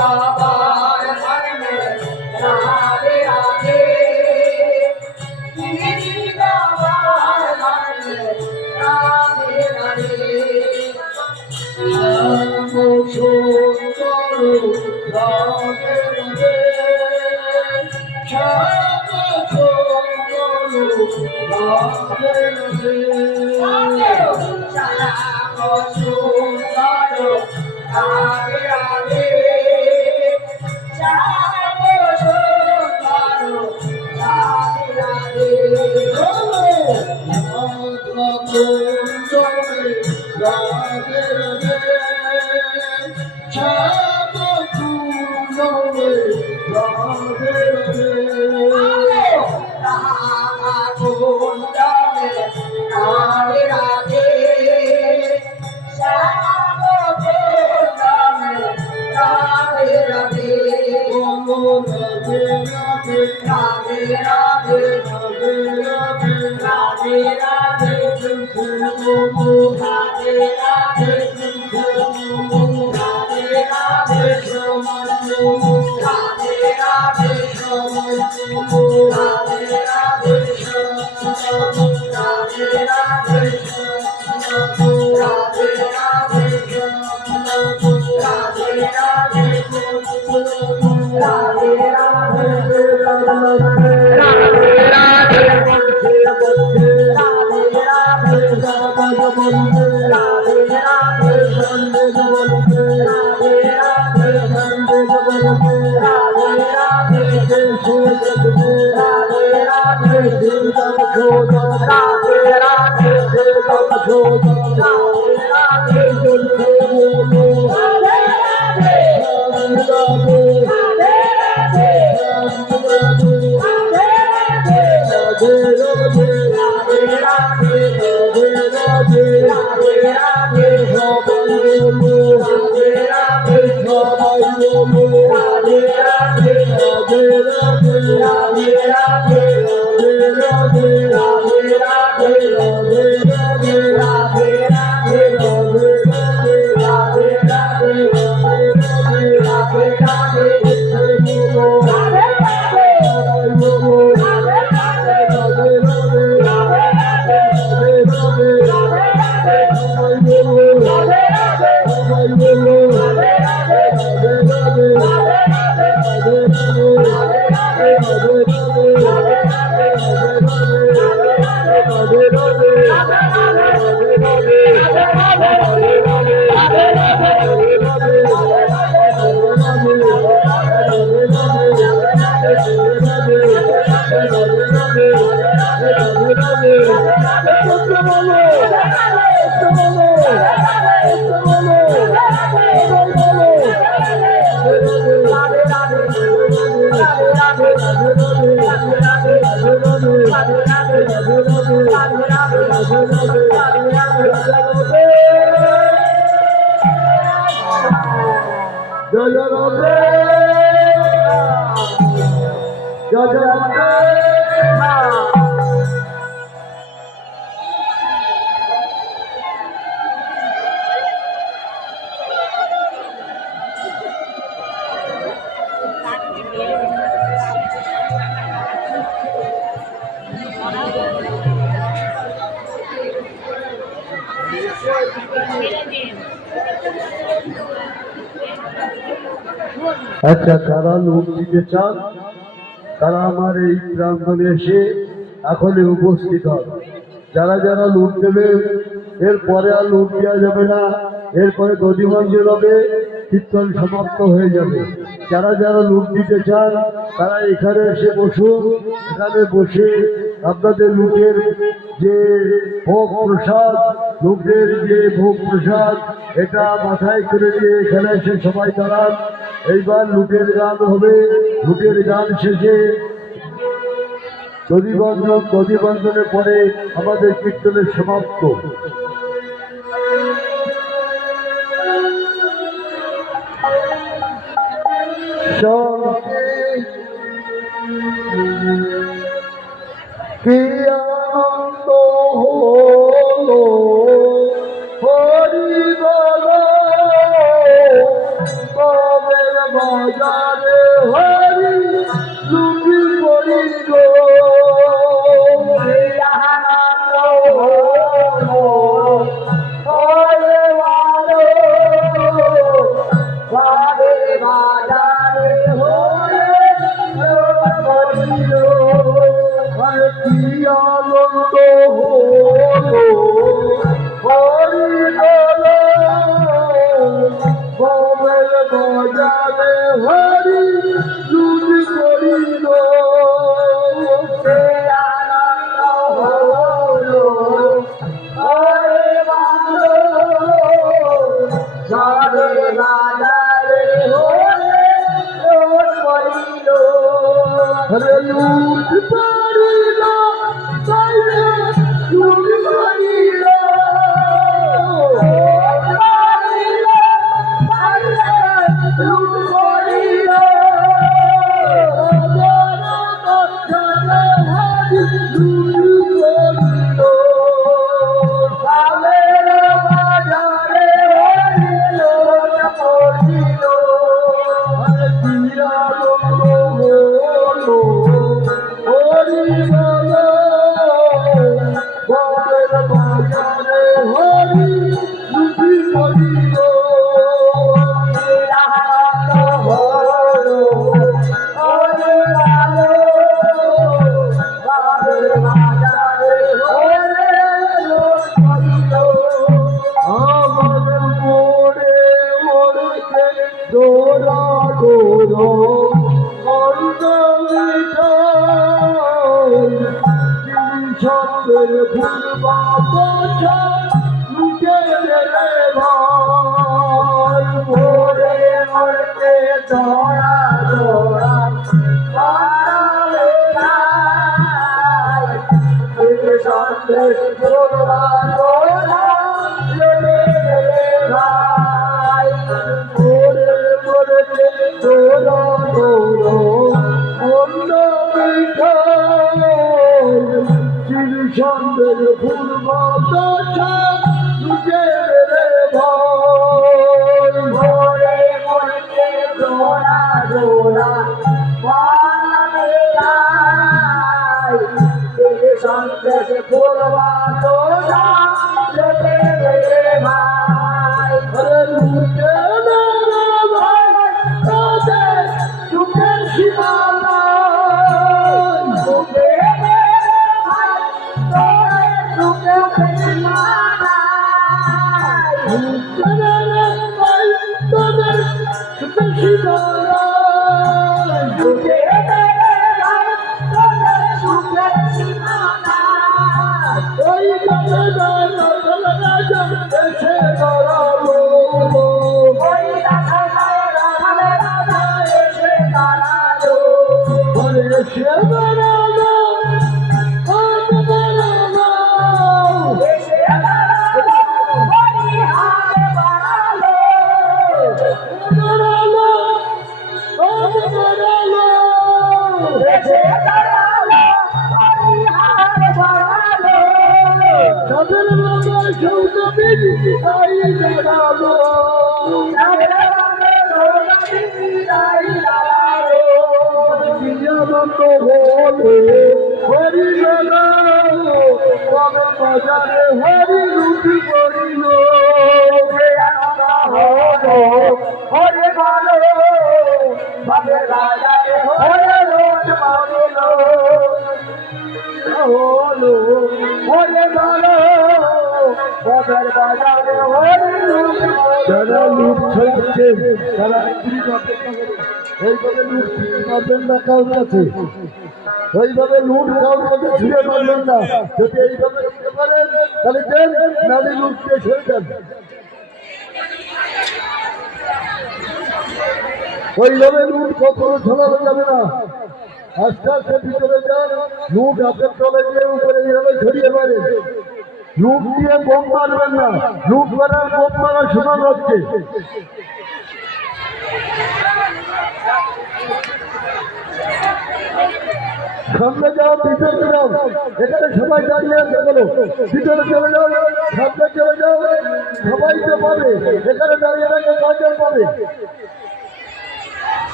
बाबार मन में राधे राधे बाबार मन में राधे राधे नमो सुंदर राधे राधे श्याम सुंदर राधे राधे श्याम सुंदर राधे राधे श्याम सुंदर राधे राधे राधा कुंज में राधे राधे श्याम कुंज में राधे राधे राधा कुंज में राधे राधे श्याम कुंज में राधे राधे बोलो राधे राधे राधे राधे राधे राधे राधे बोलो राधे राधे राधे राधे श्याम राधे राधे श्याम राधे राधे श्याम राधे राधे श्याम राधे राधे श्याम राधे राधे राधे राधे अच्छा কারা লোক দিতে চান তারা আমার এই প্রাঙ্গণে এসে এখনই উপস্থিত হন। যারা যারা লুট দেবে এরপরে আর লুট দেওয়া যাবে না, এরপরে দধিমঞ্জুর হবে, কীর্তন সমাপ্ত হয়ে যাবে। যারা যারা লুট দিতে চান তারা এখানে এসে বসুন। এখানে বসে আপনাদের লুটের যে ভোগ প্রসাদ, লুটের যে ভোগ প্রসাদ এটা মাথায় করে দিয়ে এখানে এসে সবাই দাঁড়ান। এইবার লুটের গান হবে। লুটের গান শেষে দধিবন্ধনের পরে আমাদের কীর্তনের সমাপ্ত। কি আনন্দ হলো হরি বল কবের বাজারে হরি লুটি করিল আনন্দ হরে ভালো বাজারে বাজারে হরে করিল আরে কি আনন্দ হলো হরি বল বাবের বাজারে হরি লুটি করিল আনন্দ হলো হরে ভালো বাজারে বাজারে হরে করিল আরে লুট পারিল তাইলে লুট পারিল লুট করিল বাবের বাজারে হরি লুট করিল ডোরা ডোরা অন্ত ছন্দের ফুল বাচ্চা লুটে গেলে ভাই ভোরে মরতে দৌড়া দৌড়া সন্দেশ দৌড়া দৌড়া ভাই ওরে মরতে ডোরা ডোরা অন্য ছন্দের ফুল বাচ্চা লুটে গেলে ভাই ভোরে মরতে দৌড়া দৌড়া সন্দেশ পূর্বা দৌড়া ভাই আরে লুটে না ভাই তাদের সুখের সীমানা লুটে না ভাই তাদের সুখের সীমানা ওই গানে রাজা এসে দাঁড়ালো ওরে এসে দাঁড়ালো হাত বাড়ালো দাঁড়ালো হাত বাড়ালো তাদের বাবা সৌদাবিন তাই দাঁড়ালো কি আনন্দ হলো হরি গেলো কবে বাজারে হরি লুটি করিল হরে ভালো বাবের বাজারে হরে রোজ মানিল হলো হরে ভালো বাবের বাজারে হরে রোজ যারা লুট ছড়াচ্ছে তারা বিক্রি করতে ওইভাবে লুট ছুঁড়ে মারবেন না কারোর কাছে ওইভাবে লুট কারোর কাছে ছুঁড়ে মারবেন না যদি এইভাবে দিতে পারেন তাহলে দেন নালে লুট দিয়ে ছেড়ে দেন ওইভাবে লুট কখনো ছড়ানো যাবে না আস্তে আস্তে ভিতরে যান লুট হাতের তলে দিয়ে উপরে এইভাবে ছড়িয়ে মারেন লুট দিয়ে বোম মারবেন না লুট মারার বোম মারা শোনানো হচ্ছে সামনে যাও ভিতরে যাও এখানে সবাই দাঁড়িয়ে আছে বলো ভিতরে চলে যাও সামনে চলে যাও সবাই তো পাবে এখানে দাঁড়িয়ে থাকলে কয়জন পাবে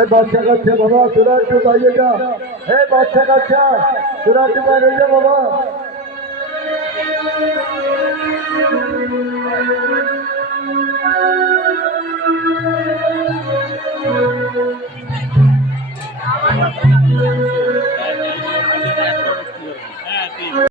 এই বাচ্চা কাচ্চা বাবা তোরা একটু বাইরে যা। এই বাচ্চা কাচ্চা তোরা একটু বাইরে যা বাবা।